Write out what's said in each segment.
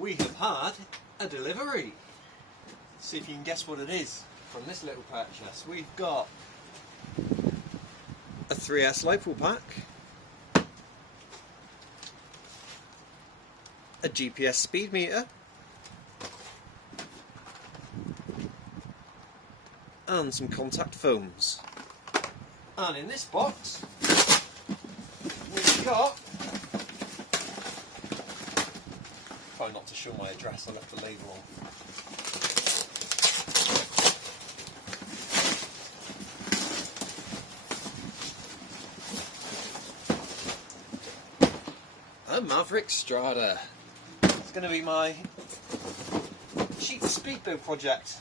we have had a delivery. See if you can guess what it is from this little purchase. We've got a 3S LiPo pack, a GPS speed meter, and some contact foams. And in this box we've got, try not to show my address, I left the label on. A Maverick Strata. It's going to be my cheap speedboat project.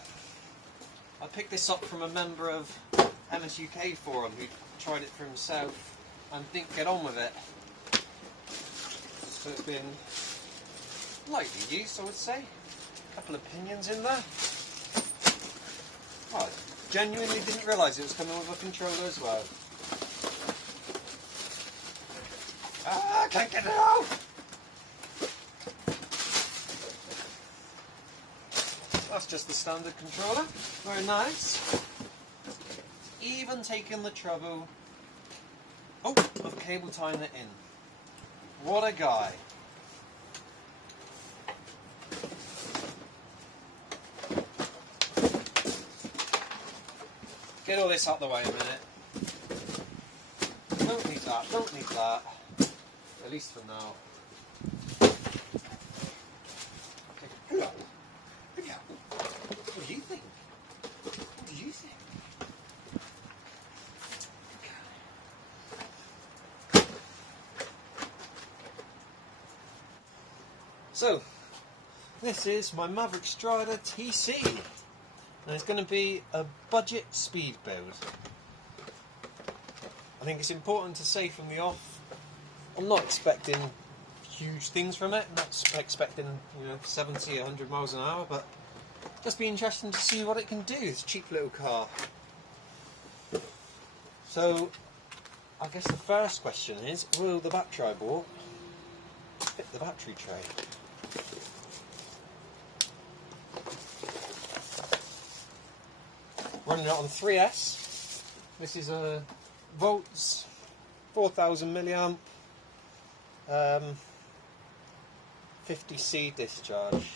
I picked this up from a member of MSUK forum who tried it for himself and didn't get on with it. So it's been lightly used, I would say. A couple of opinions in there. Oh, I genuinely didn't realise it was coming with a controller as well. Ah, I can't get it out! That's just the standard controller. Very nice. Even taking the trouble of cable tying it in. What a guy. Get all this out the way a minute. Don't need that, don't need that. At least for now. Okay, hello. Hello. What do you think? What do you think? Okay. So, this is my Maverick Strata TC. And it's going to be a budget speedboat. I think it's important to say from the off, I'm not expecting huge things from it. I'm not expecting 70, 100 miles an hour, but just be interesting to see what it can do. It's a cheap little car. So, I guess the first question is, will the battery I bought fit the battery tray? Running it on 3S. This is a volts, 4000 milliamp, 50C discharge.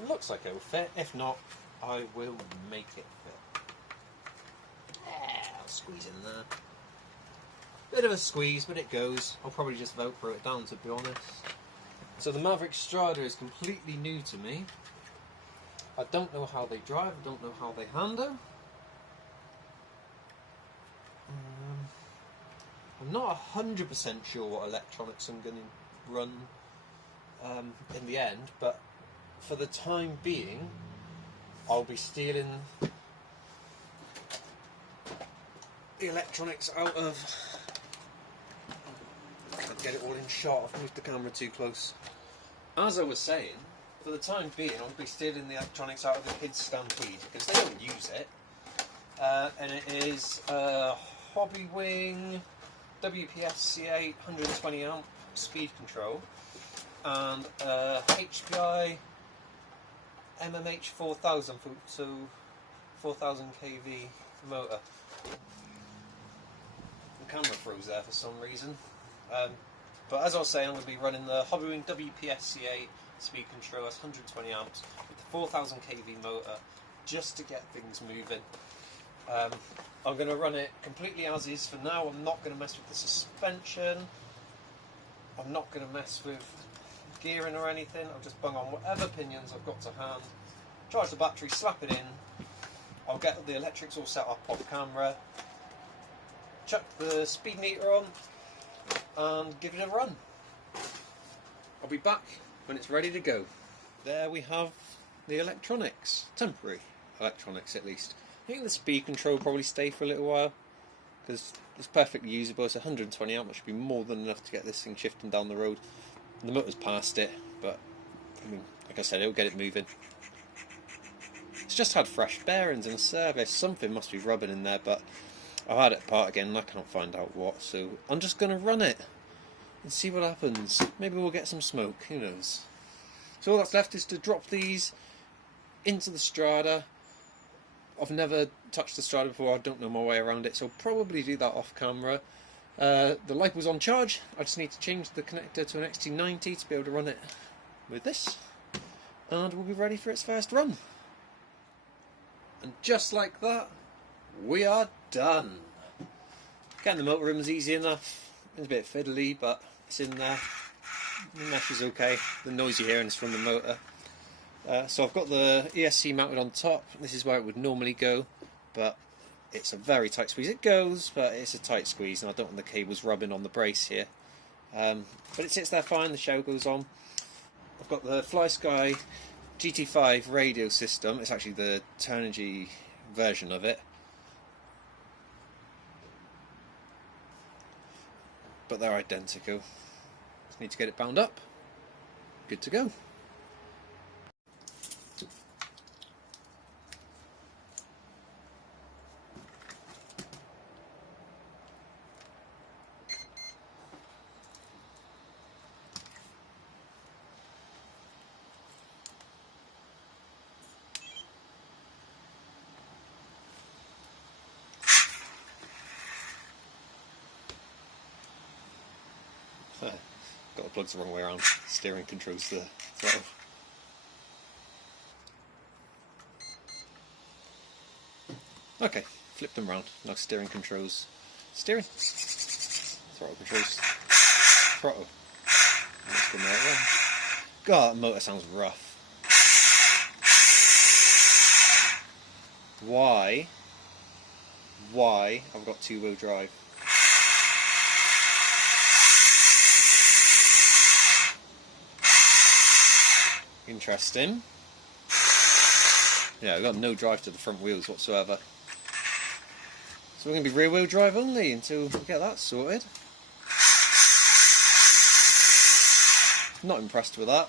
It looks like it will fit. If not, I will make it fit. I'll squeeze in there. Bit of a squeeze, but it goes. I'll probably just Velcro it down, to be honest. So the Maverick Strata is completely new to me. I don't know how they drive, I don't know how they handle. I'm not 100% sure what electronics I'm going to run in the end, but for the time being, I'll be stealing the electronics out of... I'll get it all in shot, I've moved the camera too close. As I was saying, for the time being, I'll be stealing the electronics out of the kids' Stampede, because they don't use it. And it is a Hobby Wing WPS C8 120 amp speed control and a HPI MMH 4000, so 4000 kV motor. The camera froze there for some reason. But as I was saying, I'm going to be running the Hobby Wing WPS C8 speed control, that's 120 amps with the 4000 kV motor, just to get things moving. I'm going to run it completely as is for now. I'm not going to mess with the suspension. I'm not going to mess with gearing or anything. I'll just bung on whatever pinions I've got to hand, charge the battery, slap it in. I'll get the electrics all set up off camera, chuck the speed meter on and give it a run. I'll be back when it's ready to go. There we have the electronics, temporary electronics at least. I think the speed control will probably stay for a little while because it's perfectly usable. It's 120 amp, which should be more than enough to get this thing shifting down the road. And the motor's past it, but I mean, like I said, it'll get it moving. It's just had fresh bearings in service. Something must be rubbing in there, but I've had it apart again and I can't find out what, so I'm just going to run it. and see what happens. Maybe we'll get some smoke, who knows. So all that's left is to drop these into the Strata. I've never touched the Strata before, I don't know my way around it, so I'll probably do that off camera. The light was on charge, I just need to change the connector to an XT90 to be able to run it with this, and we'll be ready for its first run. And just like that, we are done. Getting the motor room is easy enough. It's a bit fiddly, but it's in there. The mesh is okay. The noise you're hearing is from the motor. So I've got the ESC mounted on top. This is where it would normally go, but it's a very tight squeeze. It goes, but it's a tight squeeze, and I don't want the cables rubbing on the brace here. But it sits there fine. The show goes on. I've got the FlySky GT5 radio system. It's actually the Turnigy version of it, but they're identical. Just need to get it bound up. Good to go. Got the plugs the wrong way around. Steering controls the throttle. Okay, flip them round. Now steering controls steering. Throttle controls throttle. Let's go the right way. God, that motor sounds rough. Why I've got two-wheel drive? Interesting. Yeah, I've got no drive to the front wheels whatsoever. So we're going to be rear wheel drive only until we get that sorted. Not impressed with that.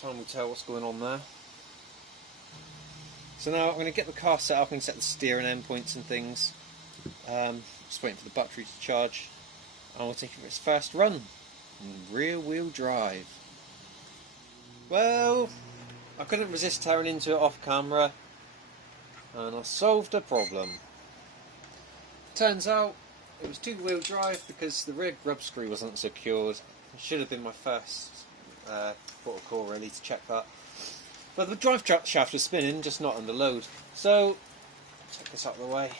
Time will tell what's going on there. So now I'm going to get the car set up and set the steering endpoints and things. Just waiting for the battery to charge. And we'll take it for its first run. Rear wheel drive. Well, I couldn't resist tearing into it off camera, and I solved a problem. Turns out it was two-wheel drive because the rear grub screw wasn't secured. It should have been my first port of call really to check that. But the drive shaft was spinning, just not under load. So, take this out of the way.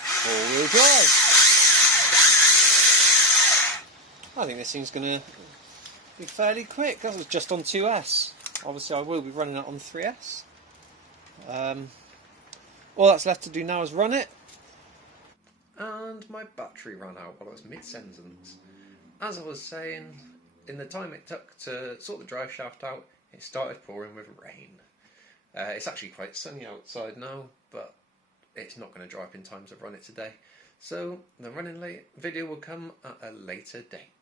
Four-wheel drive. I think this thing's going to be fairly quick. That was just on 2S. Obviously I will be running it on 3S. All that's left to do now is run it. And my battery ran out while I was mid-sentence. As I was saying, in the time it took to sort the drive shaft out, it started pouring with rain. It's actually quite sunny outside now, but it's not going to dry up in time to run it today. So the running video will come at a later date.